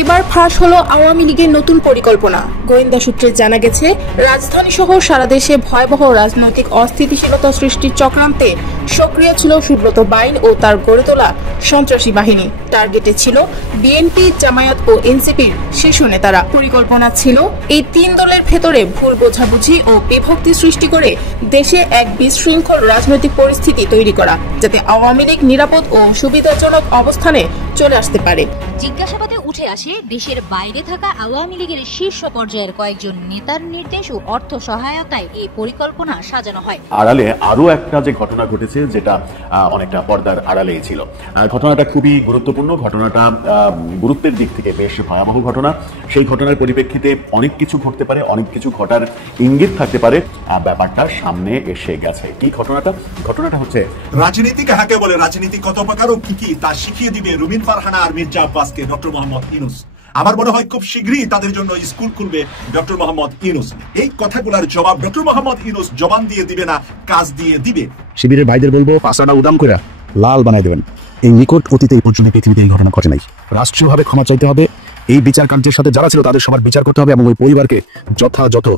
এবার ফাঁস হলো আওয়ামী লীগের নতুন পরিকল্পনা। গোয়েন্দা সূত্রে জানা গেছে, রাজধানী সহ সারা দেশে ভয়াবহ রাজনৈতিক অস্থিতিশীলতা সৃষ্টির চক্রান্তে সক্রিয় ছিল সুব্রত বাইন ও তার গড়ে তোলা সন্ত্রাসী বাহিনী। টার্গেটে ছিল বিএনপি, জামায়াত ও এনসিপির শীর্ষ নেতারা। পরিকল্পনা ছিল এই তিন দলের ভেতরে ভুল বোঝাবুঝি ও বিভক্তি সৃষ্টি করে দেশে এক বিশৃঙ্খল রাজনৈতিক পরিস্থিতি তৈরি করা, যাতে আওয়ামী লীগ নিরাপদ ও সুবিধাজনক অবস্থানে চলে আসতে পারে। জিজ্ঞাসাবাদে উঠে আসে, দেশের বাইরে থাকা আওয়ামী লীগের শীর্ষ পর্যায়ের কয়েকজন নেতার নির্দেশ ও অর্থ সহায়তায় এই পরিকল্পনা সাজানো হয়। আড়ালে আরো একটা যে ঘটনা ঘটেছে, যেটা অনেকটা পর্দার আড়ালেই ছিল। ঘটনাটা খুবই গুরুত্বপূর্ণ, ঘটনাটা গুরুত্বের দিক থেকে বেশ ভয়াবহ ঘটনা। সেই ঘটনার পরিপ্রেক্ষিতে অনেক কিছু ঘটতে পারে, অনেক কিছু ঘটার ইঙ্গিত থাকতে পারে। ব্যাপারটা সামনে এসে গেছে। কি ঘটনাটা হচ্ছে রাজনীতি কাকে বলে, রাজনীতি কত প্রকার ও কি তা শিখিয়ে দিবে রুমিন ফারহানা আর মির্জা আব্বাসকে ডক্টর মোহাম্মদ ইউনূস। আমার মনে হয় খুব শীঘ্রই তাদের জন্য স্কুল খুলবে ডক্টর মোহাম্মদ ইউনূস। এই কথাগুলোর জবাব ডক্টর মোহাম্মদ ইউনূস জবান দিয়ে দিবে না, কাজ দিয়ে দিবে। শিবিরের ভাইদের বলবো, পাশাটা উদাম করে লাল বানাই দেবেন। এই নিকট অতীতে এই পর্যন্ত পৃথিবীতে এই ঘটনা ঘটে নাই। রাষ্ট্রীয়ভাবে ক্ষমা চাইতে হবে, এই বিচার কার্যের সাথে যারা ছিল তাদের সবার বিচার করতে হবে এবং ওই পরিবারকে যথাযথ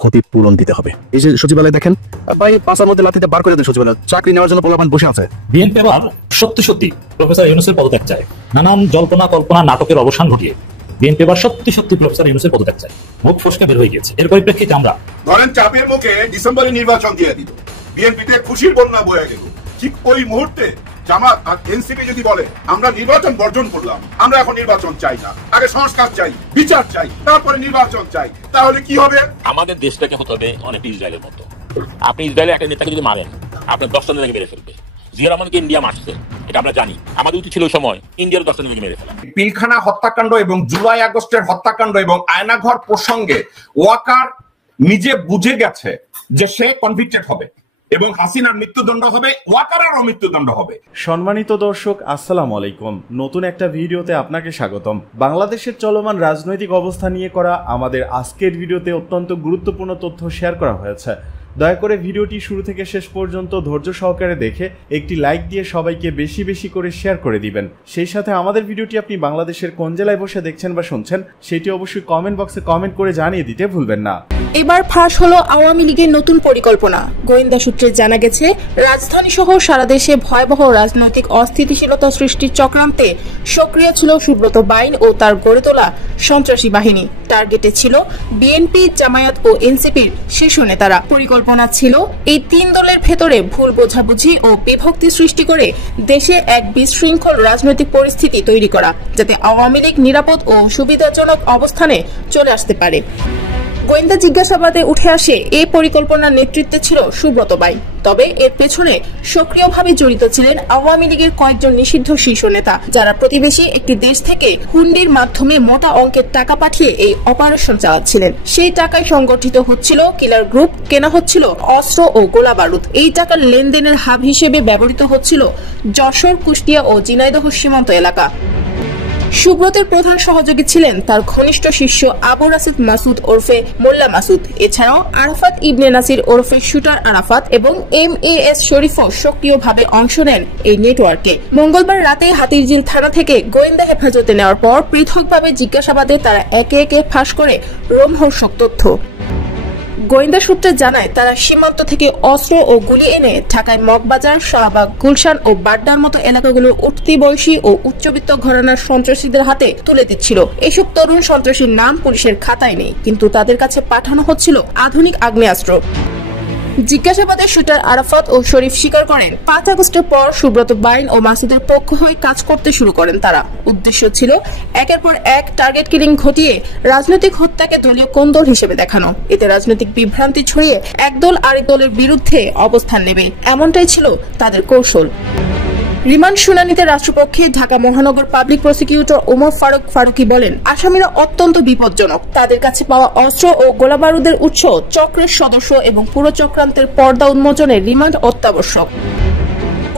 ক্ষতিপূরণ দিতে হবে। এই যে সচিবালয় দেখেন ভাই, পাশার মধ্যে লাথিতে বার করে দেয় সচিবালয়, চাকরি নেওয়ার জন্য পোলাপান বসে আছে। বিএনপি আবার সত্যি প্রফেসর ইউনূসের পদত্যাগ চায়। নানান জল্পনা কল্পনা নাটকের অবসান ঘটিয়ে বিএনপি এবার সত্যি প্রফেসর ইউনূসের পদত্যাগ চায়। মুখ ফসকে বের হয়ে গিয়েছে। এর পরিপ্রেক্ষিতে আমরা ধরেন চাপের মুখে ডিসেম্বরে নির্বাচন দিয়ে দিল, বিএনপিতে খুশির বন্যা বয়ে গেল। ঠিক ওই মুহূর্তে জামাত আর এনসিপি যদি বলে আমরা নির্বাচন বর্জন করলাম, আমরা এখন নির্বাচন চাই না, আগে সংস্কার চাই, বিচার চাই, তারপরে নির্বাচন চাই, তাহলে কি হবে? আমাদের দেশটাকে হতে হবে অনেকটা ইসরায়েলের মতো। আপনি ইসরায়েলের একটা নেতাকে যদি মারেন, আপনার 10টা নেতাকে মেরে ফেলবে। জিয়া রহমানকে ইন্ডিয়া মারছে, এটা আমরা জানি। আমাদের উচিত ছিল ওই সময় ইন্ডিয়ার 10টা নেতাকে মেরে ফেলা। পিলখানা হত্যাকাণ্ড এবং জুলাই আগস্টের হত্যাকাণ্ড এবং আয়নাঘর প্রসঙ্গে ওয়াকার নিজে বুঝে গেছে যে সে কনভিক্টেড হবে এবং হাসিনার মৃত্যুদণ্ড হবে, ওয়াকারেরও মৃত্যুদণ্ড হবে। সম্মানিত দর্শক, আসসালামু আলাইকুম। নতুন একটা ভিডিওতে আপনাকে স্বাগতম। বাংলাদেশের চলমান রাজনৈতিক অবস্থা নিয়ে করা আমাদের আজকের ভিডিওতে অত্যন্ত গুরুত্বপূর্ণ তথ্য শেয়ার করা হয়েছে। দয়া করে ভিডিওটি শুরু থেকে শেষ পর্যন্ত ধৈর্য সহকারে দেখে একটি লাইক দিয়ে সবাইকে বেশি করে শেয়ার করে দিবেন। সেই সাথে আমাদের ভিডিওটি আপনি বাংলাদেশের কোন জেলায় বসে দেখছেন বা শুনছেন সেটি অবশ্যই কমেন্ট বক্সে কমেন্ট করে জানিয়ে দিতে ভুলবেন না। এবার ফাঁস হলো আওয়ামী লীগের নতুন পরিকল্পনা। গোয়েন্দা সূত্রে জানা গেছে, রাজধানী সহ সারা দেশে ভয়াবহ রাজনৈতিক অস্থিতিশীলতা সৃষ্টির চক্রান্তে সক্রিয় ছিল সুব্রত বাইন ও তার গড়ে তোলা সন্ত্রাসী বাহিনী। টার্গেটে ছিল বিএনপি, জামায়াত ও এনসিপির শীর্ষ নেতারা। পরিকল্পনা ছিল এই তিন দলের ভেতরে ভুল বোঝাবুঝি ও বিভক্তি সৃষ্টি করে দেশে এক বিশৃঙ্খল রাজনৈতিক পরিস্থিতি তৈরি করা, যাতে আওয়ামী লীগ নিরাপদ ও সুবিধাজনক অবস্থানে চলে আসতে পারে। গোয়েন্দা জিজ্ঞাসাবাদে উঠে আসে, এই পরিকল্পনার নেতৃত্বে ছিল সুব্রত বাইন। তবে এর পেছনে সক্রিয়ভাবে জড়িত ছিলেন আওয়ামী লীগের কয়েকজন নিষিদ্ধ শীর্ষ নেতা, যারা প্রতিবেশী একটি দেশ থেকে হুন্ডির মাধ্যমে মোটা অঙ্কের টাকা পাঠিয়ে এই অপারেশন চালাচ্ছিলেন। সেই টাকায় সংগঠিত হচ্ছিল কিলার গ্রুপ, কেনা হচ্ছিল অস্ত্র ও গোলা বারুদ। এই টাকার লেনদেনের হাব হিসেবে ব্যবহৃত হচ্ছিল যশোর, কুষ্টিয়া ও ঝিনাইদহ সীমান্ত এলাকা। সুব্রতের প্রধান সহযোগী ছিলেন তার ঘনিষ্ঠ শিষ্য আবু রাসিদ মাসুদ ওরফে মোল্লা মাসুদ। এছাড়াও আরাফাত ইবনে নাসির ওরফে শুটার আরাফাত এবং MAS শরীফও সক্রিয়ভাবে অংশ নেন এই নেটওয়ার্কে। মঙ্গলবার রাতে হাতিরঝিল থানা থেকে গোয়েন্দা হেফাজতে নেওয়ার পর পৃথকভাবে জিজ্ঞাসাবাদে তারা একে একে ফাঁস করে রোমহর্ষক তথ্য। গোয়েন্দা সূত্রে জানায়, তারা সীমান্ত থেকে অস্ত্র ও গুলি এনে ঢাকায় মগবাজার, শাহবাগ, গুলশান ও বাড্ডার মতো এলাকাগুলোর উঠতি বয়সী ও উচ্চবিত্ত ঘরানার সন্ত্রাসীদের হাতে তুলে দিচ্ছিল। এসব তরুণ সন্ত্রাসীর নাম পুলিশের খাতায় নেই, কিন্তু তাদের কাছে পাঠানো হচ্ছিল আধুনিক আগ্নেয়াস্ত্র। জিজ্ঞাসাবাদে শুটার আরাফাত ও শরীফ স্বীকার করেন, 5 আগস্টের পর সুব্রত বাইন ও মাসুদের পক্ষ হয়ে কাজ করতে শুরু করেন তারা। উদ্দেশ্য ছিল একের পর এক টার্গেট কিলিং ঘটিয়ে রাজনৈতিক হত্যাকে দলীয় কোন্দল হিসেবে দেখানো। এতে রাজনৈতিক বিভ্রান্তি ছড়িয়ে একদল আরেক দলের বিরুদ্ধে অবস্থান নেবে, এমনটাই ছিল তাদের কৌশল। রিমান্ড শুনানিতে রাষ্ট্রপক্ষে ঢাকা মহানগর পাবলিক প্রসিকিউটর ওমর ফারুক ফারুকী বলেন, আসামিরা অত্যন্ত বিপজ্জনক। তাদের কাছে পাওয়া অস্ত্র ও গোলাবারুদের উৎস, চক্রের সদস্য এবং পুরো চক্রান্তের পর্দা উন্মোচনে রিমান্ড অত্যাবশ্যক।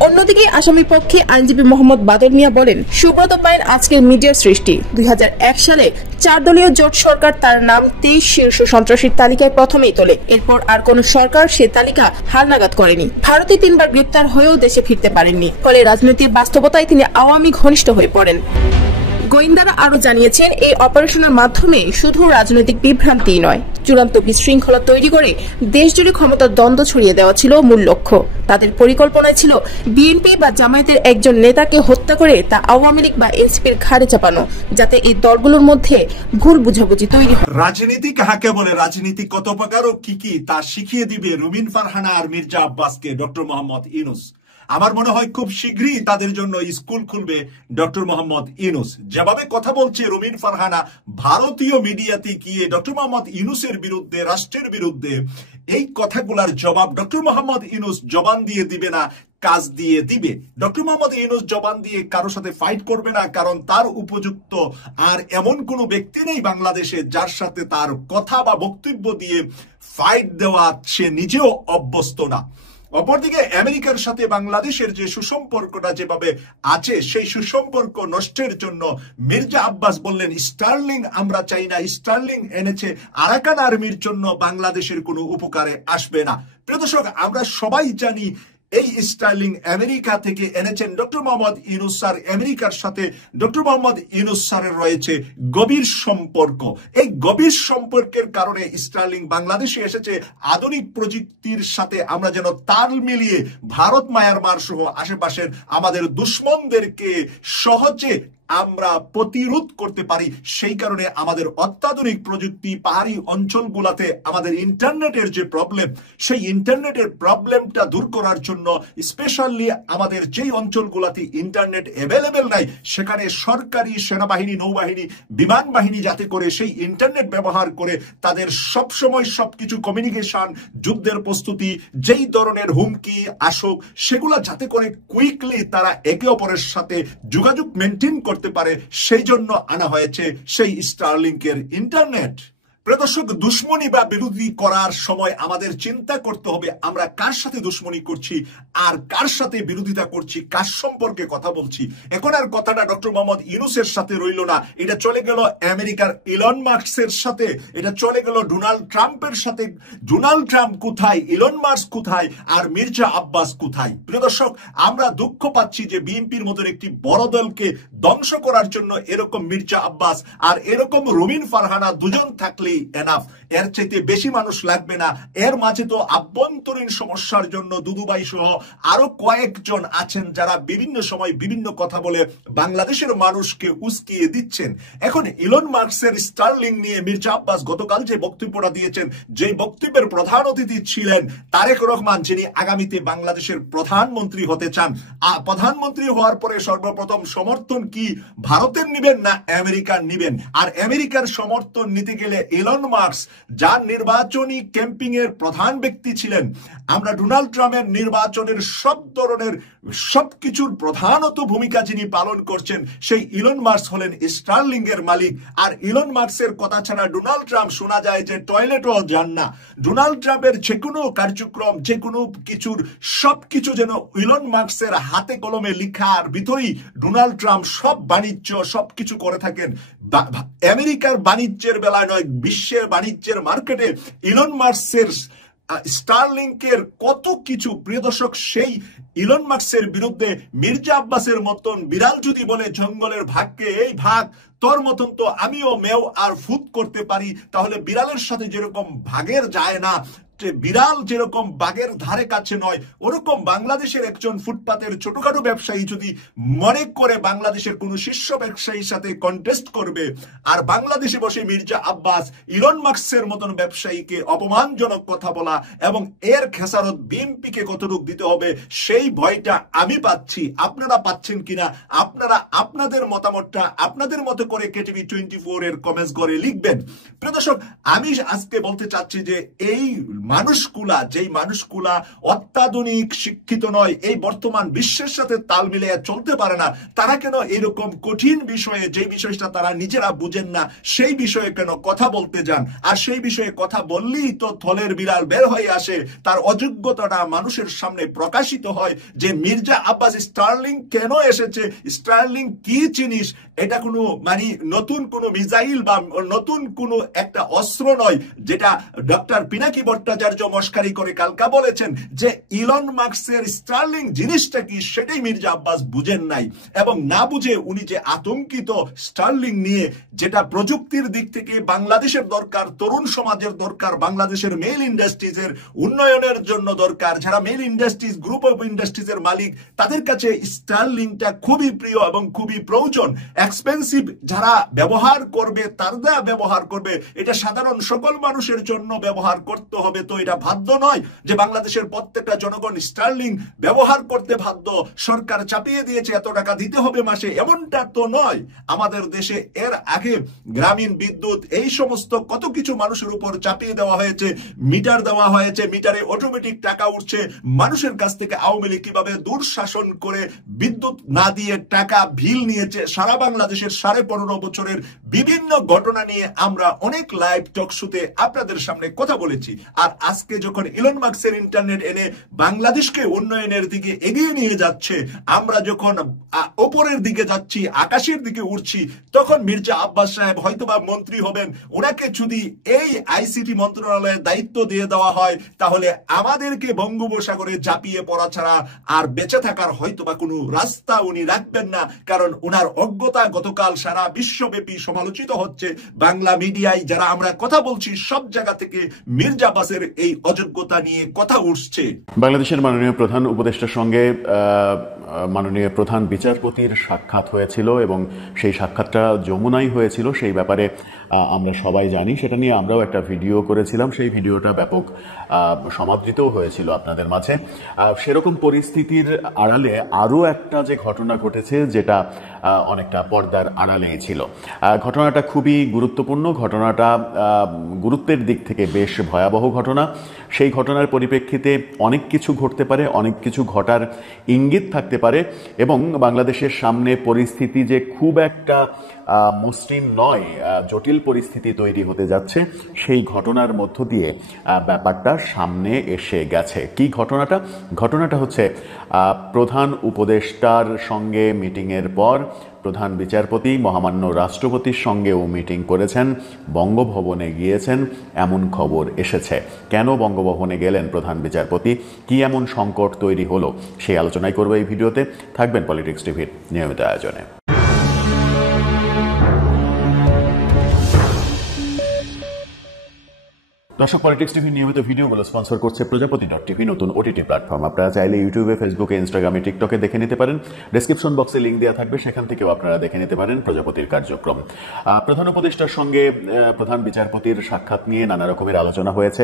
অন্যদিকে আসামি পক্ষে আইনজীবী মোহাম্মদ বাদল মিয়া বলেন, সুব্রত বাইন আজকের মিডিয়ার সৃষ্টি। 2001 সালে 4 দলীয় জোট সরকার তার নাম 23 শীর্ষ সন্ত্রাসীর তালিকায় প্রথমেই তোলে। এরপর আর কোন সরকার সে তালিকা হালনাগাদ করেনি। ভারতে 3 বার গ্রেপ্তার হয়েও দেশে ফিরতে পারেননি। ফলে রাজনৈতিক বাস্তবতায় তিনি আওয়ামী ঘনিষ্ঠ হয়ে পড়েন। গোয়েন্দারা আরো জানিয়েছেন, এই অপারেশনের মাধ্যমে শুধু রাজনৈতিক বিভ্রান্তিই নয়, চূড়ান্ত বিশৃঙ্খলা তৈরি করে দেশজুড়ে ক্ষমতার দ্বন্দ্ব ছড়িয়ে দেওয়া ছিল মূল লক্ষ্য। তাদের পরিকল্পনায় ছিল বিএনপি বা জামায়াতের একজন নেতাকে হত্যা করে তা আওয়ামী লীগ বা এনসিপির ঘাড়ে চাপানো, যাতে এই দলগুলোর মধ্যে ভুল বুঝাবুঝি তৈরি হয়। রাজনীতি কাহাকে বলে, রাজনীতি কত প্রকার ও কি কি তা শিখিয়ে দিবে রুমিন ফারহানা আর মির্জা আব্বাসকে ডক্টর মোহাম্মদ ইউনূস। আমার মনে হয় খুব শীঘ্রই তাদের জন্য স্কুল খুলবে ডক্টর মোহাম্মদ ইউনূস। যেভাবে কথা বলছে রুমিন ফারহানা ভারতীয় মিডিয়াতে গিয়ে ডক্টর মোহাম্মদ ইউনূসের বিরুদ্ধে, রাষ্ট্রের বিরুদ্ধে, এই কথাগুলার জবাব ডক্টর মোহাম্মদ ইউনূস জবান দিয়ে দিবে না, কাজ দিয়ে দিবে। ডক্টর মোহাম্মদ ইউনূস জবান দিয়ে কারোর সাথে ফাইট করবে না, কারণ তার উপযুক্ত আর এমন কোনো ব্যক্তি নেই বাংলাদেশে যার সাথে তার কথা বা বক্তব্য দিয়ে ফাইট দেওয়া সে নিজেও অভ্যস্ত না। অপরদিকে আমেরিকার সাথে বাংলাদেশের যে সুসম্পর্কটা যেভাবে আছে, সেই সুসম্পর্ক নষ্টের জন্য মির্জা আব্বাস বললেন স্টার্লিং আমরা চাই না, স্টার্লিং এনেছে আরাকান আর্মির জন্য, বাংলাদেশের কোনো উপকারে আসবে না। প্রিয় দর্শক, আমরা সবাই জানি এই স্টার্লিং আমেরিকা থেকে এনেছেন ডক্টর মোহাম্মদ ইউনূস স্যার। আমেরিকার সাথে ডক্টর মোহাম্মদ ইউনূস স্যারের রয়েছে গভীর সম্পর্ক। এই গভীর সম্পর্কের কারণে স্টার্লিং বাংলাদেশে এসেছে আধুনিক প্রযুক্তির সাথে আমরা যেন তাল মিলিয়ে ভারত, মায়ানমার সহ আশেপাশের আমাদের দুশ্মনদেরকে সহজে আমরা প্রতিরোধ করতে পারি। সেই কারণে আমাদের অত্যাধুনিক প্রযুক্তি, পাহাড়ি অঞ্চলগুলোতে আমাদের ইন্টারনেটের যে প্রবলেম, সেই ইন্টারনেটের প্রবলেমটা দূর করার জন্য স্পেশালি আমাদের যেই অঞ্চলগুলোতে ইন্টারনেট অ্যাভেলেবেল নাই, সেখানে সরকারি সেনাবাহিনী, নৌবাহিনী, বিমান বাহিনী যাতে করে সেই ইন্টারনেট ব্যবহার করে তাদের সবসময় সবকিছু কমিউনিকেশন, যুদ্ধের প্রস্তুতি, যেই ধরনের হুমকি আসুক সেগুলা যাতে করে কুইকলি তারা একে অপরের সাথে যোগাযোগ মেনটেন করতে পারে, সেই জন্য আনা হয়েছে সেই স্টারলিংকের ইন্টারনেট। প্রিয় দর্শক, দুশ্মনী বা বিরোধী করার সময় আমাদের চিন্তা করতে হবে আমরা কার সাথে দুশ্মনী করছি আর কার সাথে বিরোধিতা করছি, কার সম্পর্কে কথা বলছি। এখন আর কথাটা ডক্টর মোহাম্মদ ইউনূসের সাথে রইল না, এটা চলে গেল আমেরিকার ইলন মাস্কের সাথে, এটা চলে গেল ডোনাল্ড ট্রাম্পের সাথে। ডোনাল্ড ট্রাম্প কোথায়, ইলন মাস্ক কোথায়, আর মির্জা আব্বাস কোথায়? প্রিয় দর্শক, আমরা দুঃখ পাচ্ছি যে বিএনপির মতন একটি বড় দলকে ধ্বংস করার জন্য এরকম মির্জা আব্বাস আর এরকম রুমিন ফারহানা দুজন থাকলে এনাফ, এর চাইতে বেশি মানুষ লাগবে না। এর মাঝে তো আভ্যন্তরীণ সমস্যার জন্য দুদুভাই সহ আরো কয়েকজন আছেন যারা বিভিন্ন সময় বিভিন্ন কথা বলে বাংলাদেশের মানুষকে উস্কিয়ে দিচ্ছেন। এখন ইলন মাস্কের স্টারলিং নিয়ে মির্জা আব্বাস গতকাল যে বক্তব্যটা দিয়েছেন, যে বক্তব্যের প্রধান অতিথি ছিলেন তারেক রহমান, যিনি আগামীতে বাংলাদেশের প্রধানমন্ত্রী হতে চান। প্রধানমন্ত্রী হওয়ার পরে সর্বপ্রথম সমর্থন কি ভারতের নিবেন না আমেরিকার নিবেন? আর আমেরিকার সমর্থন নিতে গেলে ইলন মাস্ক, যার নির্বাচনী ক্যাম্পিং এর প্রধান ব্যক্তি ছিলেন, আমরা ডোনাল্ড ট্রাম্পের নির্বাচনের সব ধরনের সবকিছুর প্রধানত ভূমিকা যিনি পালন করছেন, সেই ইলন মাস্ক হলেন স্টারলিং এর মালিক। আর ইলন মাস্কের কথা ছাড়া ডোনাল্ড ট্রাম্প শোনা যায় যে টয়লেটও যান না। ডোনাল্ড ট্রাম্পের যে কোনো কার্যক্রম, যে কোনো কিছুর সবকিছু যেন ইলন মাস্কের হাতে কলমে লিখার ভিতরেই ডোনাল্ড ট্রাম্প সব বাণিজ্য সবকিছু করে থাকেন। আমেরিকার বাণিজ্যের বেলায় নয়, বিশ্বের বাণিজ্যের মার্কেটে ইলন মাস্কের স্টারলিংকের কত কিছু। প্রিয় দর্শক, সেই ইলন মাস্কের বিরুদ্ধে মির্জা আব্বাসের মতন বিড়াল যদি বলে জঙ্গলের ভাগকে, এই ভাগ তোর মতন তো আমিও মেও আর ফুট করতে পারি, তাহলে বিড়ালের সাথে যেরকম ভাগের যায় না, বিড়াল যেরকম বাঘের ধারে কাছে নয়, ওরকম বাংলাদেশের একজন ফুটপাতের ছোটখাটো ব্যবসায়ী যদি মনে করে বাংলাদেশের কোন শীর্ষ ব্যবসায়ীর সাথে কন্টেস্ট করবে, আর বাংলাদেশে বসে মির্জা আব্বাস ইলন মাস্কের মতন ব্যবসায়ীকে অপমানজনক কথা বলা এবং এর খেসারত বিএনপিকে কতটুকু দিতে হবে, সেই ভয়টা আমি পাচ্ছি। আপনারা পাচ্ছেন কিনা? আপনারা আপনাদের মতামতটা আপনাদের মতো করে কেটিভি 24 এর কমেন্টস করে লিখবেন। প্রিয় দর্শক, আমি আজকে বলতে চাচ্ছি যে এই মানুষগুলা, যেই মানুষগুলা অত্যাধুনিক শিক্ষিত নয়, এই বর্তমান বিশ্বের সাথে তাল মিলিয়ে চলতে পারে না, তারা কেন এরকম কঠিন বিষয়ে, যে বিষয়টা তারা নিজেরা বুঝেন না, সেই বিষয়ে কেন কথা বলতে যান? আর সেই বিষয়ে কথা বললেই তো থলের বিড়াল বের হয়ে আসে, তার অযোগ্যতাটা মানুষের সামনে প্রকাশিত হয় যে মির্জা আব্বাস স্টারলিং কেন এসেছে, স্টারলিং কি জিনিস, এটা কোনো মানে নতুন কোনো মিসাইল বা নতুন কোনো একটা অস্ত্র নয়, যেটা ডক্টর পিনাকি ভট্টাচার্য মস্কারি করে কালকা বলেছেন যে ইলন মাস্কের স্টারলিং জিনিসটা কি সেটাই মির্জা আব্বাস বুঝেন নাই, এবং না বুঝে উনি যে আতঙ্কিত স্টারলিং নিয়ে, যেটা প্রযুক্তির দিক থেকে বাংলাদেশের দরকার, তরুণ সমাজের দরকার, বাংলাদেশের মেল ইন্ডাস্ট্রিজের উন্নয়নের জন্য দরকার, যারা মেল ইন্ডাস্ট্রিজ গ্রুপ অফ ইন্ডাস্ট্রিজের মালিক তাদের কাছে স্টারলিংটা খুবই প্রিয় এবং খুবই প্রয়োজন, এক্সপেন্সিভ, যারা ব্যবহার করবে তারা ব্যবহার করবে, এটা সাধারণ সকল মানুষের জন্য ব্যবহার করতে হবে। তো এটা বাধ্য নয় যে বাংলাদেশের প্রত্যেকটা জনগণ স্টারলিং ব্যবহার করতে বাধ্য, সরকার চাপিয়ে দিয়েছে এত টাকা দিতে হবে মাসে, এমনটা তো নয়। আমাদের দেশে এর আগে গ্রামীণ বিদ্যুৎ এই সমস্ত কত কিছু মানুষের উপর চাপিয়ে দেওয়া হয়েছে, মিটার দেওয়া হয়েছে, মিটারে অটোমেটিক টাকা উঠছে, মানুষের কাছ থেকে আওয়ামী লীগ কিভাবে দুঃশাসন করে বিদ্যুৎ না দিয়ে টাকা বিল নিয়েছে, সারা বাংলাদেশের 15.5 বছরের বিভিন্ন ঘটনা নিয়ে আমরা অনেক লাইভ টক শোতে আপনাদের সামনে কথা বলেছি। আর আজকে যখন ইলন মাস্কের ইন্টারনেট এনে বাংলাদেশকে উন্নয়নের দিকে এগিয়ে নিয়ে যাচ্ছে, আমরা যখন ওপরের দিকে যাচ্ছি, আকাশের দিকে উঠছি, তখন মির্জা আব্বাস সাহেব হয়তোবা মন্ত্রী হবেন, ওনাকে যদি এই আইসিটি মন্ত্রণালয়ের দায়িত্ব দিয়ে দেওয়া হয় তাহলে আমাদেরকে বঙ্গোপসাগরে ঝাঁপিয়ে পড়া ছাড়া আর বেঁচে থাকার হয়তোবা কোনো রাস্তা উনি রাখবেন না, কারণ ওনার অজ্ঞতা গতকাল সারা বিশ্বব্যাপী সমালোচিত হচ্ছে। বাংলা মিডিয়ায় যারা আমরা কথা বলছি সব জায়গা থেকে মির্জা আব্বাসের এই অযোগ্যতা নিয়ে কথা উঠছে। বাংলাদেশের মাননীয় প্রধান উপদেষ্টার সঙ্গে মাননীয় প্রধান বিচারপতির সাক্ষাৎ হয়েছিল এবং সেই সাক্ষাৎটা যমুনায় হয়েছিল, সেই ব্যাপারে আমরা সবাই জানি, সেটা নিয়ে আমরাও একটা ভিডিও করেছিলাম, সেই ভিডিওটা ব্যাপক সমাদৃতও হয়েছিল আপনাদের মাঝে। সেরকম পরিস্থিতির আড়ালে আরও একটা যে ঘটনা ঘটেছে যেটা অনেকটা পর্দার আড়ালেই ছিল। ঘটনাটা খুবই গুরুত্বপূর্ণ, ঘটনাটা গুরুত্বের দিক থেকে বেশ ভয়াবহ ঘটনা। সেই ঘটনার পরিপ্রেক্ষিতে অনেক কিছু ঘটতে পারে, অনেক কিছু ঘটার ইঙ্গিত থাকতে পারে, এবং বাংলাদেশের সামনে পরিস্থিতি যে খুব একটা মসৃণ নয়, জটিল পরিস্থিতি তৈরি হতে যাচ্ছে, সেই ঘটনার মধ্য দিয়ে ব্যাপারটা সামনে এসে গেছে। কি ঘটনাটা? ঘটনাটা হচ্ছে প্রধান উপদেষ্টার সঙ্গে মিটিংয়ের পর প্রধান বিচারপতি মহামান্য রাষ্ট্রপতির সঙ্গেও মিটিং করেছেন, বঙ্গভবনে গিয়েছেন, এমন খবর এসেছে। কেন বঙ্গভবনে গেলেন প্রধান বিচারপতি, কি এমন সংকট তৈরি হলো, সেই আলোচনাই করবো এই ভিডিওতে। থাকবেন পলিটিক্স টিভির নিয়মিত আয়োজনে। দর্শক, পলিটিক্স টিভি নিয়মিত ভিডিওগুলো স্পন্সর করছে প্রজাপতি.টিভি, নতুন ওটিটি প্ল্যাটফর্ম। আপনারা চাইলে ইউটিউবে, ফেসবুকে, ইনস্টাগ্রামে, টিকটকে দেখে নিতে পারেন। ডেসক্রিপশন বক্সে লিঙ্ক দেওয়া থাকবে, সেখান থেকেও আপনারা দেখে নিতে পারেন প্রজাপতির কার্যক্রম। প্রধান উপদেষ্টার সঙ্গে প্রধান বিচারপতির সাক্ষাৎ নিয়ে নানা রকমের আলোচনা হয়েছে।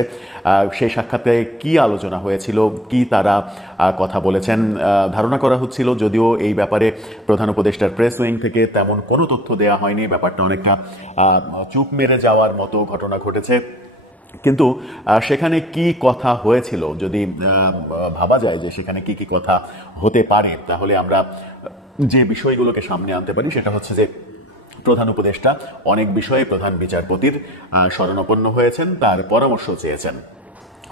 সেই সাক্ষাতে কি আলোচনা হয়েছিল, কি তারা কথা বলেছেন ধারণা করা হচ্ছিল, যদিও এই ব্যাপারে প্রধান উপদেষ্টার প্রেস উইং থেকে তেমন কোনো তথ্য দেওয়া হয়নি। ব্যাপারটা অনেকটা চুপ মেরে যাওয়ার মতো ঘটনা ঘটেছে। কিন্তু সেখানে কি কথা হয়েছিল যদি ভাবা যায় যে সেখানে কি কি কথা হতে পারে, তাহলে আমরা যে বিষয়গুলোকে সামনে আনতে পারি সেটা হচ্ছে যে প্রধান উপদেষ্টা অনেক বিষয়ে প্রধান বিচারপতির শরণাপন্ন হয়েছেন, তার পরামর্শ চেয়েছেন।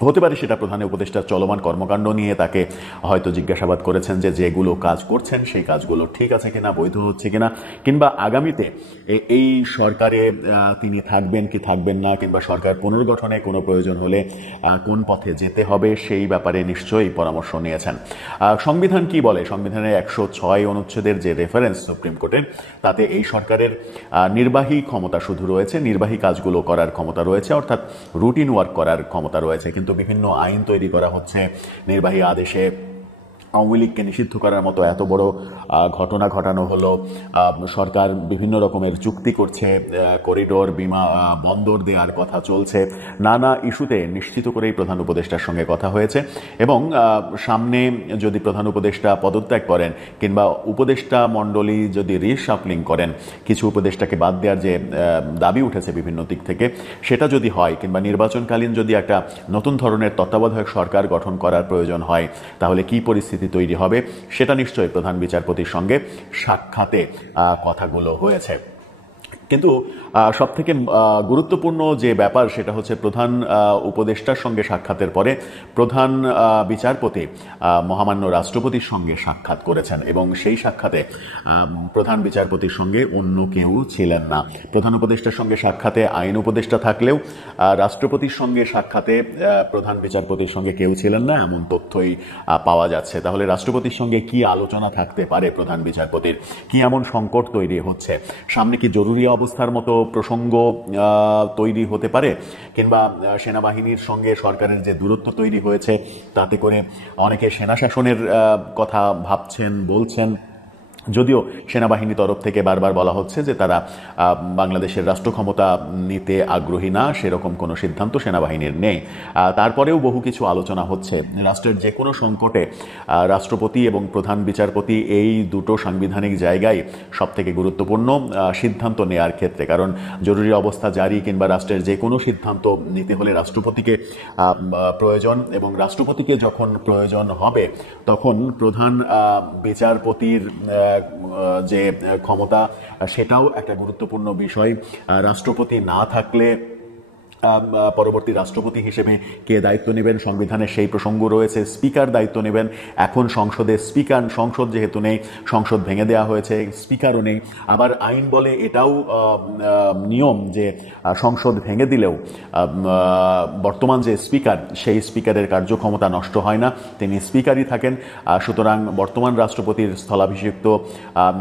হতে পারে সেটা প্রধান উপদেষ্টার চলমান কর্মকাণ্ড নিয়ে তাকে হয়তো জিজ্ঞাসাবাদ করেছেন যে যেগুলো কাজ করছেন সেই কাজগুলো ঠিক আছে কিনা, বৈধ হচ্ছে কিনা, কিংবা আগামীতে এই সরকারে তিনি থাকবেন কি থাকবেন না, কিংবা সরকার পুনর্গঠনে কোনো প্রয়োজন হলে কোন পথে যেতে হবে সেই ব্যাপারে নিশ্চয়ই পরামর্শ নিয়েছেন। সংবিধান কি বলে? সংবিধানের 106 অনুচ্ছেদের যে রেফারেন্স সুপ্রিম কোর্টের, তাতে এই সরকারের নির্বাহী ক্ষমতা শুধু রয়েছে, নির্বাহী কাজগুলো করার ক্ষমতা রয়েছে, অর্থাৎ রুটিন ওয়ার্ক করার ক্ষমতা রয়েছে। কিন্তু বিভিন্ন আইন তৈরি করা হচ্ছে, নির্বাহী আদেশে আওয়ামী লীগকে নিষিদ্ধ করার মতো এত বড় ঘটনা ঘটানো হলো, সরকার বিভিন্ন রকমের চুক্তি করছে, করিডোর, বিমা বন্দর দেওয়ার কথা চলছে, নানা ইস্যুতে নিশ্চিত করেই প্রধান উপদেষ্টার সঙ্গে কথা হয়েছে। এবং সামনে যদি প্রধান উপদেষ্টা পদত্যাগ করেন কিংবা উপদেষ্টা মণ্ডলী যদি রিশাফলিং করেন, কিছু উপদেষ্টাকে বাদ দেওয়ার যে দাবি উঠেছে বিভিন্ন দিক থেকে, সেটা যদি হয়, কিংবা নির্বাচনকালীন যদি একটা নতুন ধরনের তত্ত্বাবধায়ক সরকার গঠন করার প্রয়োজন হয়, তাহলে কি পরিস্থিতি তৈরি হবে সেটা নিশ্চয়ই প্রধান বিচারপতির সঙ্গে সাক্ষাতে কথাগুলো হয়েছে। কিন্তু সব থেকে গুরুত্বপূর্ণ যে ব্যাপার সেটা হচ্ছে প্রধান উপদেষ্টার সঙ্গে সাক্ষাতের পরে প্রধান বিচারপতি মহামান্য রাষ্ট্রপতির সঙ্গে সাক্ষাৎ করেছেন এবং সেই সাক্ষাতে প্রধান বিচারপতির সঙ্গে অন্য কেউ ছিলেন না। প্রধান উপদেষ্টার সঙ্গে সাক্ষাতে আইন উপদেষ্টা থাকলেও রাষ্ট্রপতির সঙ্গে সাক্ষাতে প্রধান বিচারপতির সঙ্গে কেউ ছিলেন না, এমন তথ্যই পাওয়া যাচ্ছে। তাহলে রাষ্ট্রপতির সঙ্গে কি আলোচনা থাকতে পারে প্রধান বিচারপতির? কি এমন সংকট তৈরি হচ্ছে? সামনে কি জরুরি অবস্থার মতো প্রসঙ্গ তৈরি হতে পারে? কিংবা সেনাবাহিনীর সঙ্গে সরকারের যে দূরত্ব তৈরি হয়েছে তাতে করে অনেকে সেনা শাসনের কথা ভাবছেন, বলছেন, যদিও সেনাবাহিনী তরফ থেকে বারবার বলা হচ্ছে যে তারা বাংলাদেশের রাষ্ট্র ক্ষমতা নিতে আগ্রহী না, সেরকম কোনো সিদ্ধান্ত সেনাবাহিনীর নেই। তারপরেও বহু কিছু আলোচনা হচ্ছে। রাষ্ট্রের যে কোনো সংকটে রাষ্ট্রপতি এবং প্রধান বিচারপতি এই দুটো সাংবিধানিক জায়গায় সবথেকে গুরুত্বপূর্ণ সিদ্ধান্ত নেওয়ার ক্ষেত্রে, কারণ জরুরি অবস্থা জারি কিংবা রাষ্ট্রের যে কোনো সিদ্ধান্ত নিতে হলে রাষ্ট্রপতিকে প্রয়োজন, এবং রাষ্ট্রপতিকে যখন প্রয়োজন হবে তখন প্রধান বিচারপতির যে ক্ষমতা সেটাও একটা গুরুত্বপূর্ণ বিষয়। রাষ্ট্রপতি না থাকলে পরবর্তী রাষ্ট্রপতি হিসেবে কে দায়িত্ব নেবেন, সংবিধানে সেই প্রসঙ্গ রয়েছে। স্পিকার দায়িত্ব নেবেন। এখন সংসদে স্পিকার, সংসদ যেহেতু নেই, সংসদ ভেঙে দেওয়া হয়েছে, স্পিকারও নেই। আবার আইন বলে এটাও নিয়ম যে সংসদ ভেঙে দিলেও বর্তমান যে স্পিকার, সেই স্পিকারের কার্যক্ষমতা নষ্ট হয় না, তিনি স্পিকারই থাকেন। সুতরাং বর্তমান রাষ্ট্রপতির স্থলাভিষিক্ত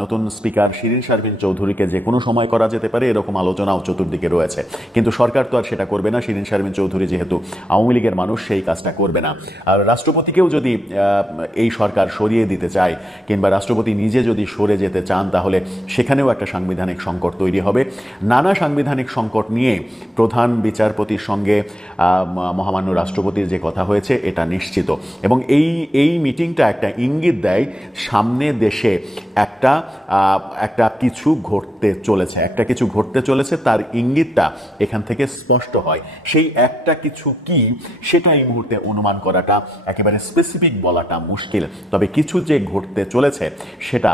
নতুন স্পিকার শিরিন শারমিন চৌধুরীকে যে কোনো সময় করা যেতে পারে, এরকম আলোচনাও চতুর্দিকে রয়েছে। কিন্তু সরকার তো আর সেটা করবে না। শিরিন শারমিন চৌধুরী যেহেতু আওয়ামী লীগের মানুষ, সেই কাজটা করবে না। আর রাষ্ট্রপতিকেও যদি এই সরকার সরিয়ে দিতে চায় কিংবা রাষ্ট্রপতি নিজে যদি সরে যেতে চান, তাহলে সেখানেও একটা সাংবিধানিক সংকট তৈরি হবে। নানা সাংবিধানিক সংকট নিয়ে প্রধান বিচারপতির সঙ্গে মহামান্য রাষ্ট্রপতির যে কথা হয়েছে এটা নিশ্চিত, এবং এই মিটিংটা একটা ইঙ্গিত দেয় সামনে দেশে একটা কিছু ঘটতে চলেছে, তার ইঙ্গিতটা এখান থেকে স্পষ্ট হয়। সেই একটা কিছু কি সেটা এই মুহূর্তে অনুমান করাটা, একেবারে স্পেসিফিক বলাটা মুশকিল। তবে কিছু যে ঘটতে চলেছে সেটা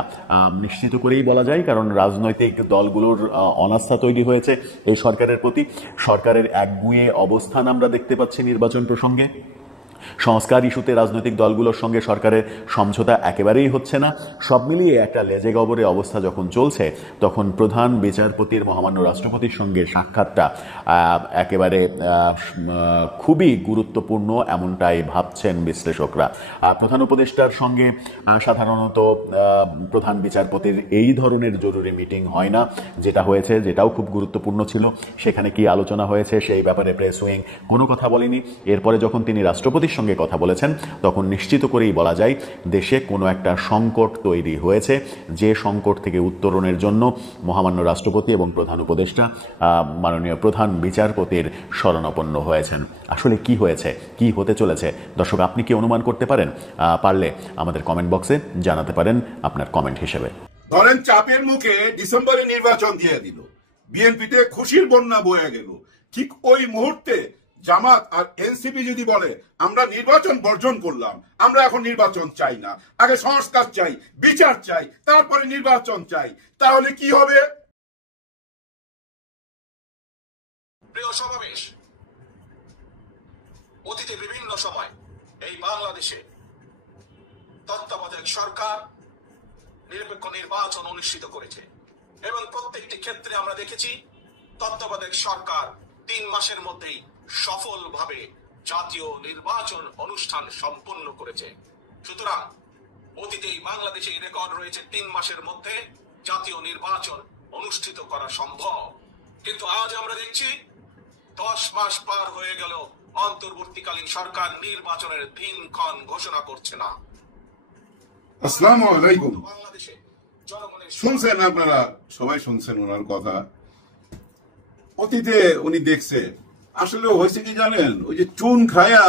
নিশ্চিত করেই বলা যায়, কারণ রাজনৈতিক দলগুলোর অনাস্থা তৈরি হয়েছে এই সরকারের প্রতি। সরকারের একগুঁয়ে অবস্থান আমরা দেখতে পাচ্ছি নির্বাচন প্রসঙ্গে। সংস্কার ইস্যুতে রাজনৈতিক দলগুলোর সঙ্গে সরকারের সমঝোতা একেবারেই হচ্ছে না। সব মিলিয়ে একটা লেজে গবরে অবস্থা যখন চলছে, তখন প্রধান বিচারপতির মহামান্য রাষ্ট্রপতির সঙ্গে সাক্ষাৎটা একেবারে খুবই গুরুত্বপূর্ণ, এমনটাই ভাবছেন বিশ্লেষকরা। প্রধান উপদেষ্টার সঙ্গে সাধারণত প্রধান বিচারপতির এই ধরনের জরুরি মিটিং হয় না। যেটা হয়েছে, যেটাও খুব গুরুত্বপূর্ণ ছিল, সেখানে কি আলোচনা হয়েছে সেই ব্যাপারে প্রেস উইং কোনো কথা বলেনি। এরপরে যখন তিনি রাষ্ট্রপতির সঙ্গে কথা বলেছেন, তখন নিশ্চিত করেই বলা যায় দেশে কোনো একটা সংকট তৈরি হয়েছে, যে সংকট থেকে উত্তরণের জন্য মহামান্য রাষ্ট্রপতি এবং প্রধান উপদেষ্টা মাননীয় প্রধান বিচারপতির শরণাপন্ন হয়েছেন। আসলে কি হয়েছে, কি হতে চলেছে, দর্শক আপনি কি অনুমান করতে পারেন? পারলে আমাদের কমেন্ট বক্সে জানাতে পারেন আপনার কমেন্ট হিসেবে। ধরেন চাপের মুখে ডিসেম্বরে নির্বাচন দিয়ে দিল, বিএনপিতে খুশির বন্যা বয়ে গেল। ঠিক ওই মুহূর্তে জামাত আর এনসিপি যদি বলে আমরা নির্বাচন বর্জন করলাম, আমরা এখন নির্বাচন চাই না, আগে সংস্কার চাই, বিচার চাই, তারপরে নির্বাচন চাই, তাহলে কি হবে? প্রিয় সমাবেশ, অতীতে বিভিন্ন সময় এই বাংলাদেশে তত্ত্বাবধায়ক সরকার নিরপেক্ষ নির্বাচন অনুষ্ঠিত করেছে, এবং প্রত্যেকটি ক্ষেত্রে আমরা দেখেছি তত্ত্বাবধায়ক সরকার 3 মাসের মধ্যেই সফলভাবে জাতীয় নির্বাচন অনুষ্ঠান সম্পন্ন করেছে। সুতরাং অতীতেই বাংলাদেশে রেকর্ড রয়েছে 3 মাসের মধ্যে জাতীয় নির্বাচন অনুষ্ঠিত করা সম্ভব। কিন্তু আজ আমরা দেখছি 10 মাস পার হয়ে গেল, অন্তর্বর্তীকালীন সরকার নির্বাচনের দিনক্ষণ ঘোষণা করছে না। আসসালামু আলাইকুম। বাংলাদেশে শুনছেন আপনারা সবাই, শুনছেন ওনার কথা। অতীতে উনি দেখছে, আসলে হয়েছে কি জানেন, ওই যে চুন খায়া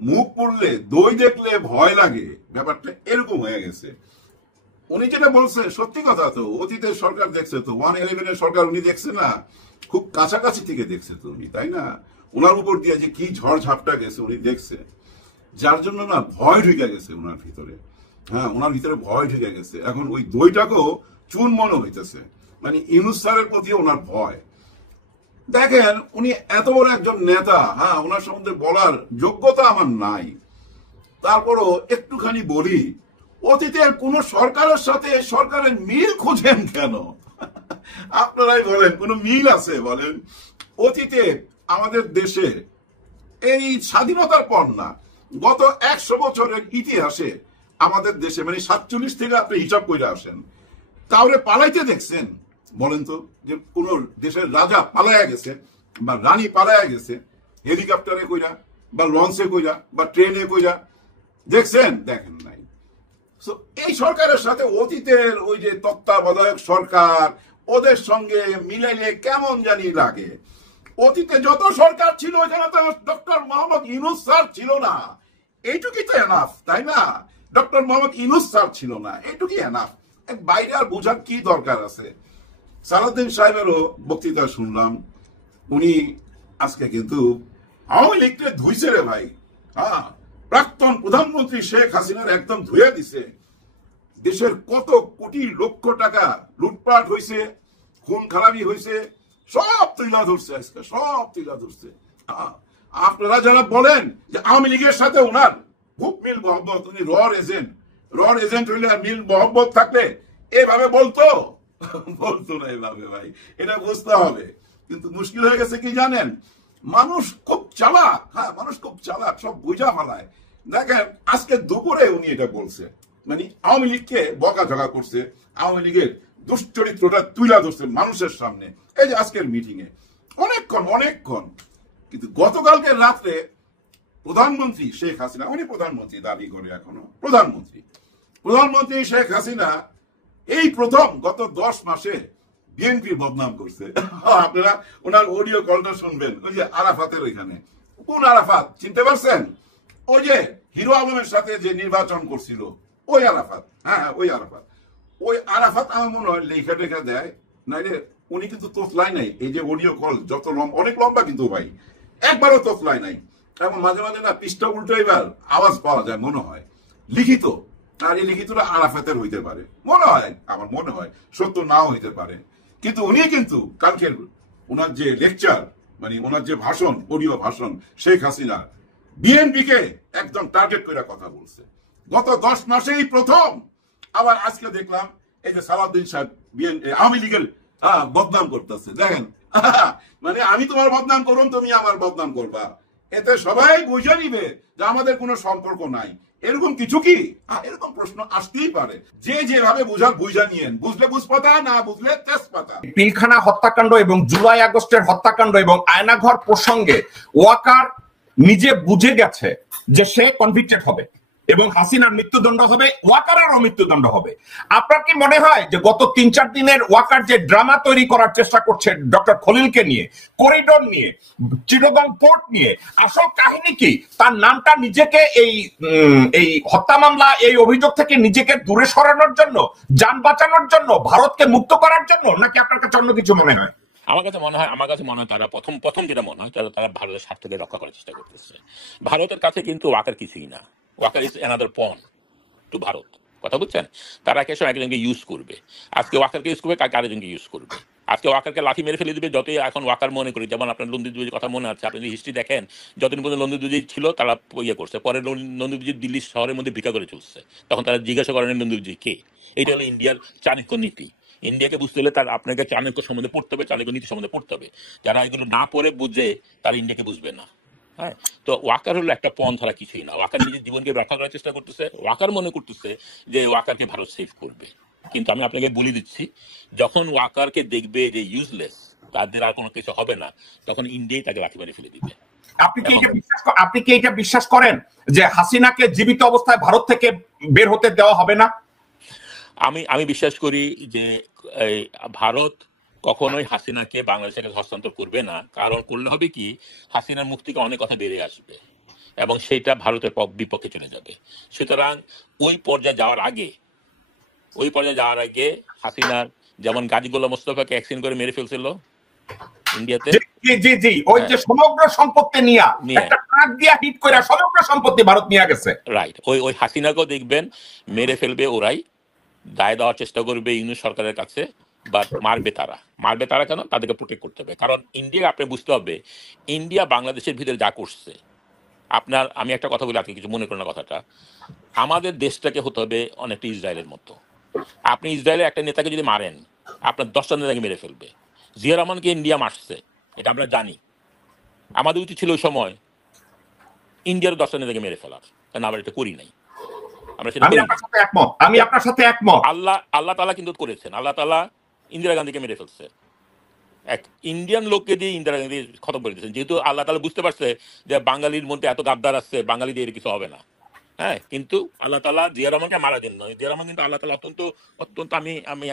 মুখ পড়লে দই দেখলে ভয় লাগে, ব্যাপারটা এরকম হয়ে গেছে। উনি যেটা বলছে সত্যি কথা। তো অতীতের সরকার দেখছে, তো 111-এর সরকার উনি দেখছে না, খুব কাছাকাছি থেকে দেখছে তো উনি, তাই না? ওনার উপর দিয়ে যে কি ঝড় ঝাপটা গেছে উনি দেখছে, যার জন্য না ভয় ঢুকে গেছে ওনার ভিতরে। হ্যাঁ, ওনার ভিতরে ভয় ঢুকে গেছে। এখন ওই দইটাকেও চুন মনে হইতেছে, মানে ইউনূস স্যারের প্রতি ওনার ভয়। দেখেন উনি এত বড় একজন নেতা, হ্যাঁ, ওনার সম্বন্ধে বলার যোগ্যতা আমার নাই, তারপরও একটুখানি বলি, অতীতের কোন সরকারের সাথে সরকারের মিল খুঁজেন কেন? আপনারাই বলেন, কোন মিল আছে বলেন? অতীতে আমাদের দেশে এই স্বাধীনতার পর না, গত 100 বছরের ইতিহাসে আমাদের দেশে মানে 47 থেকে আপনি হিসাব করে আসেন, কাউরে পালাইতে দেখছেন বলেন তো? যে কোন দেশের রাজা পালায়া গেছে বা রানী পালায়া গেছে হেলিকপ্টারে কইরা বা লঞ্চে কইরা বা ট্রেনে কইরা দেখছেন? দেখেন নাই। এই সরকারের সাথে অতীতের ওই যে তত্ত্বাবধায়ক সরকার, ওদের সঙ্গে মিলাইলে কেমন জানি লাগে। অতীতে যত সরকার ছিল ওইখানে তো ডক্টর মোহাম্মদ ইউনূস স্যার ছিল না, এইটুকুই তো এনাফ, তাই না? ডক্টর মোহাম্মদ ইউনূস স্যার ছিল না, এইটুকুই এনাফ। বাইরে আর বোঝার কি দরকার আছে? সালাউদ্দিন সাহেবেরও বক্তৃতা শুনলাম, উনি আজকে কিন্তু আওয়ামী লীগকে ধুইছে রে ভাই। হ্যাঁ, প্রাক্তন প্রধানমন্ত্রী শেখ হাসিনার একদম ধুয়ে দিছে। দেশের কত কোটি লক্ষ টাকা লুটপাট হয়েছে, খুন খারাপি হয়েছে, সব তুইলা ধরছে আজকে, সব তুইলা ধরছে। আপনারা যারা বলেন যে আওয়ামী লীগের সাথে ওনার খুব মিল মহব্বত, উনি র এজেন্ট হইলে আর মিল মহব্বত থাকলে এভাবে বলতো না এভাবে ভাই, এটা বুঝতে হবে। কিন্তু মুশকিল হয়ে গেছে কি জানেন, মানুষ খুব চালাক, হ্যাঁ মানুষ খুব চালাক, সব বুঝা ফেলায়। দেখেন আজকে দুপুরে উনি এটা বলছে, মানে আওয়ামী লীগকে বকাঝকা করছে, আওয়ামী লীগের দুশ্চরিত্রটা তুইলা ধরছে মানুষের সামনে, এই যে আজকের মিটিং এ অনেকক্ষণ। কিন্তু গতকালকে রাত্রে প্রধানমন্ত্রী শেখ হাসিনা, উনি প্রধানমন্ত্রী দাবি করে এখনো প্রধানমন্ত্রী শেখ হাসিনা এই প্রথম গত 10 মাসে বিএনপি বদনাম করছে। আপনারা ওনার অডিও কলটা শুনবেন, ওই যে আরাফাতের ওইখানে। কোন আরাফাত চিনতে পারছেন? ওই যে হিরো আলমের সাথে যে নির্বাচন করছিল ওই আরাফাত, হ্যাঁ ওই আরাফাত আমার মনে হয় লেখা টেখা দেয়, নাইলে উনি কিন্তু তোতলাই নাই। এই যে অডিও কল যত অনেক লম্বা কিন্তু ভাই, একবারও তোতলাই নাই। এবং মাঝে মাঝে না পৃষ্ঠা উল্টো এবার আওয়াজ পাওয়া যায় মনে হয় লিখিত, আর এই লিখিতটা আরাফাতের হইতে পারে মনে হয়, আমার মনে হয় সত্য নাও হইতে পারে। কিন্তু উনি কিন্তু কালকের ওনার যে লেকচার, মানে ওনার যে ভাষণ, অডিও ভাষণ, শেখ হাসিনা বিএনপি কে একদম টার্গেট করে কথা বলছে। গত 10 মাসেই প্রথম। আবার আজকে দেখলাম এই যে সালাউদ্দিন সাহেব আওয়ামী লীগের বদনাম করতেছে। দেখেন, মানে আমি তোমার বদনাম করুন, তুমি আমার বদনাম করবা, এতে সবাই বুঝে নিবে যে আমাদের কোনো সম্পর্ক নাই। এরকম কিছু কি? এরকম প্রশ্ন আসতেই পারে। যে যেভাবে বুঝা নিয়েন, বুঝলে বুঝপাতা, না বুঝলে তেজপাতা। পিলখানা হত্যাকাণ্ড এবং জুলাই আগস্টের হত্যাকাণ্ড এবং আয়নাঘর প্রসঙ্গে ওয়াকার নিজে বুঝে গেছে যে সে কনভিক্টেড হবে এবং হাসিনার মৃত্যুদণ্ড হবে, ওয়াকারেরও মৃত্যুদণ্ড হবে। আপনার কি মনে হয় যে গত 3-4 দিনের ওয়াকার যে ড্রামা তৈরি করার চেষ্টা করছে ডক্টর খলিলকে নিয়ে, করিডোর নিয়ে, চিটাগং পোর্ট নিয়ে, আসল কাহিনী কি? তার নামটা নিজেকে এই হত্যা মামলা, এই অভিযোগ থেকে নিজেকে দূরে সরানোর জন্য, যান বাঁচানোর জন্য, ভারতকে মুক্ত করার জন্য, নাকি আপনার কাছে অন্য কিছু মনে হয়? আমার কাছে মনে হয় তারা প্রথম যেটা মনে হয় তারা ভারতের স্বার্থকে রক্ষা করার চেষ্টা করতেছে। ভারতের কাছে কিন্তু ওয়াকার কিছুই না, ওয়াকার ইজ অ্যানাদার পন টু ভারত। কথা বুঝছেন? তারা একজনকে ইউজ করবে, আজকে ওয়াকারকে ইউজ করবে, কালকে আরেকজনকে ইউজ করবে। আজকে ওয়াকারকে লাঠি মেরে ফেলে দিবে, যতই এখন ওয়াকার মনে করি। যেমন আপনার লন্দিদুজির কথা মনে আছে, আপনি যদি হিস্ট্রি দেখেন, যতদিন পর্যন্ত লন্দিদুজি ছিল তারা ইয়ে করছে, পরে লন্দিদুজি দিল্লি শহরের মধ্যে ভিক্ষা করে চলছে, তখন তারা জিজ্ঞাসা করেন লন্দিদুজি কে। এটা হলো ইন্ডিয়ার চাণক্য নীতি। ইন্ডিয়াকে বুঝতে হলে তার আপনাকে চাণক্য সম্বন্ধে পড়তে হবে, চাণক্য নীতি সম্বন্ধে পড়তে হবে। যারা এগুলো না পড়ে বুঝে তারা ইন্ডিয়াকে বুঝবে না। হ্যাঁ, তো ওয়াকার হলো একটা পণ ছাড়া কিছুই না। ওয়াকার নিজের জীবনকে রক্ষা করার চেষ্টা করতেছে, ওয়াকার মনে করতেছে যে ওয়াকারকে ভারত সেভ করবে। কিন্তু আমি আপনাকে বলে দিচ্ছি, যখন ওয়াকারকে দেখবে যে ইউজলেস, তাদের আর কোনো কিছু হবে না, তখন ইন্ডিয়াই তাকে লাঠি মেরে ফেলে দিবে। আপনি কি এটা বিশ্বাস করেন যে হাসিনাকে জীবিত অবস্থায় ভারত থেকে বের হতে দেওয়া হবে না? আমি বিশ্বাস করি যে ভারত কখনোই হাসিনাকে বাংলাদেশের কাছে হস্তান্তর করবে না। কারণ করলে হবে কি, হাসিনার মুখ থেকে অনেক কথা বেরিয়ে আসবে এবং সেটা ভারতের বিপক্ষে চলে যাবে। সুতরাং ওই পর্যায়ে যাওয়ার আগে হাসিনার, যেমন গাজী গোলাম মোস্তফাকে অ্যাক্সিডেন্ট করে মেরে ফেলছিল ইন্ডিয়াতে, ওই যে সমগ্র সম্পত্তি নিয়ে একটা ট্রাক দিয়ে হিট করে সমগ্র সম্পত্তি ভারত নিয়ে গেছে, রাইট। ওই হাসিনাকেও দেখবেন মেরে ফেলবে ওরাই, দায় দেওয়ার চেষ্টা করবে ইউনূস সরকারের কাছে, বাট মারবে তারা কেন? তাদেরকে প্রোটেক্ট করতে হবে। কারণ ইন্ডিয়া, আপনি বুঝতে হবে, ইন্ডিয়া বাংলাদেশের ভিতরে যা করছে, আমি একটা কথা বলি, আপনি কিছু মনে করেন না কথাটা, আমাদের দেশটাকে হতে হবে অনেকটা ইসরায়েলের মতো। আপনি ইসরায়েলের একটা নেতাকে যদি মারেন, আপনার 10টা নেতাকে মেরে ফেলবে। জিয়া রহমানকে ইন্ডিয়া মারছে, এটা আমরা জানি। আমাদের উচিত ছিল ওই সময় ইন্ডিয়ার 10টা নেতাকে মেরে ফেলার, কারণ আমরা এটা করি নাই। আমরা সেটা আমি আপনার সাথে একমত। আল্লাহ তাআলা কিন্তু করেছেন। আল্লাহ তাআলা ইন্দিরা গান্ধীকে মেরে ফেলছে, এক ইন্ডিয়ান লোককে দিয়ে ইন্দিরা গান্ধী খতম করে দিয়েছেন, যেহেতু আল্লাহ তাআলা বুঝতে পারছে যে বাঙালির মধ্যে এত গাদ্দার আছে, বাঙালি দিয়ে কিছু হবে না। হ্যাঁ, কিন্তু আল্লাহ তাআলা জিয়া রহমানকে মারা দেন নয়। জিয়া রহমান কিন্তু আল্লাহ তাআলা অত্যন্ত আমি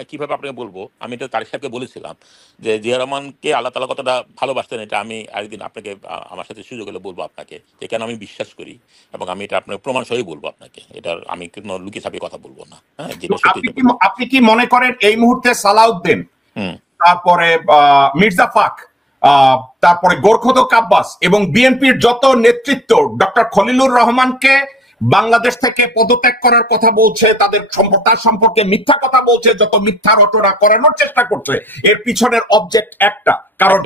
কিভাবে আপনাকে বলবো, আমি এটা তারিক সাহেবকে বলেছিলাম যে জিয়া রহমানকে আল্লাহ তাআলা কতটা ভালোবাসতেন, এটা আমি আরেকদিন আপনাকে আমার সাথে সুযোগ হলে বলবো আপনাকে, যে কেন আমি বিশ্বাস করি, এবং আমি এটা আপনার প্রমাণ সহই বলবো আপনাকে। এটার আমি কোনো লুকিয়ে ছাপিয়ে কথা বলবো না। হ্যাঁ, যেটা সত্যি। আপনি কি মনে করেন এই মুহূর্তে সালাউদ্দিন, তারপরে মির্জা ফাক, তারপরে গোরখদক আব্বাস এবং বিএনপির যত নেতৃত্ব ডক্টর খলিলুর রহমানকে বাংলাদেশ থেকে পদত্যাগ করার কথা বলছে, তার সম্পর্কে মিথ্যা কথা বলছে, যত মিথ্যা রটনা করানোর চেষ্টা করছে, এর পিছনের অবজেক্ট একটা, কারণ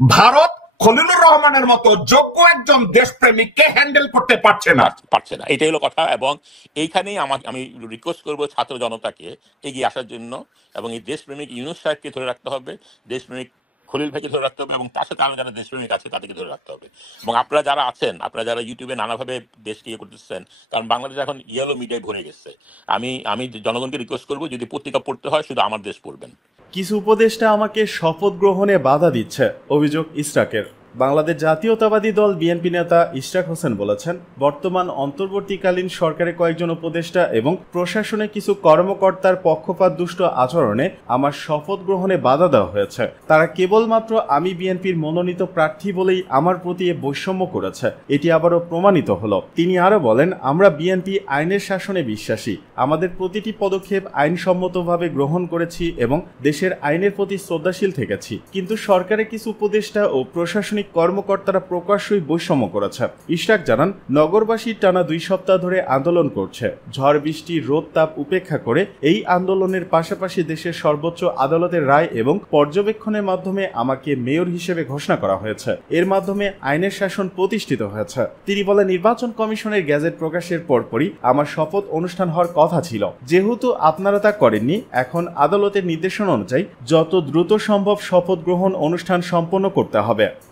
ভারত খলিলুর রহমানের মতো যোগ্য একজন দেশপ্রেমিককে হ্যান্ডেল করতে পারছে না। এটাই হলো কথা। এবং এইখানেই আমি রিকোয়েস্ট করবো ছাত্র জনতাকে এগিয়ে আসার জন্য, এবং এই দেশপ্রেমিক ইউনূস সাহেবকে ধরে রাখতে হবে, দেশপ্রেমিক খলিল ভাইকে ধরে রাখতে হবে, এবং তার সাথে আরো যারা দেশপ্রেমিক আছে তাদেরকে ধরে রাখতে হবে। এবং আপনারা যারা আছেন, আপনারা যারা ইউটিউবে নানাভাবে দেশকে ইয়ে করতেছেন, কারণ বাংলাদেশ এখন ইয়েলো মিডিয়ায় ভরে গেছে, আমি জনগণকে রিকোয়েস্ট করবো, যদি পত্রিকা পড়তে হয় শুধু আমার দেশ পড়বেন। কিছু উপদেষ্টা আমাকে শপথ গ্রহণে বাধা দিচ্ছে, অভিযোগ ইশরাকের। বাংলাদেশ জাতীয়তাবাদী দল বিএনপি নেতা ইশরাক হোসেন বলেছেন, বর্তমান অন্তর্বর্তীকালীন সরকারের কয়েকজন উপদেষ্টা এবং প্রশাসনের কিছু কর্মকর্তার পক্ষপাত দুষ্ট আচরণে আমার শপথ গ্রহণে বাধা দেওয়া হয়েছে। তারা কেবলমাত্র আমি বিএনপির মনোনীত প্রার্থী বলেই আমার প্রতি বৈষম্য করেছে, এটি আবারও প্রমাণিত হলো। তিনি আরো বলেন, আমরা বিএনপি আইনের শাসনে বিশ্বাসী, আমাদের প্রতিটি পদক্ষেপ আইনসম্মতভাবে গ্রহণ করেছি এবং দেশের আইনের প্রতি শ্রদ্ধাশীল থেকেছি, কিন্তু সরকারের কিছু উপদেষ্টা ও প্রশাসনিক কর্মকর্তারা প্রকাশ্যই বৈষম্য করেছে। ইশরাক জানান, নগরবাসী টানা 2 সপ্তাহ ধরে আন্দোলন করছে। ঝড় বৃষ্টি রোদ তাপ উপেক্ষা করে এই আন্দোলনের পাশাপাশি দেশের সর্বোচ্চ আদালতের রায় এবং পর্যবেক্ষণের মাধ্যমে আমাকে মেয়র হিসেবে ঘোষণা করা হয়েছে। এর মাধ্যমে আইনের শাসন প্রতিষ্ঠিত হয়েছে। তিনি বলেন, নির্বাচন কমিশনের গ্যাজেট প্রকাশের পরপরই আমার শপথ অনুষ্ঠান হওয়ার কথা ছিল, যেহেতু আপনারা তা করেননি, এখন আদালতের নির্দেশনা অনুযায়ী যত দ্রুত সম্ভব শপথ গ্রহণ অনুষ্ঠান সম্পন্ন করতে হবে।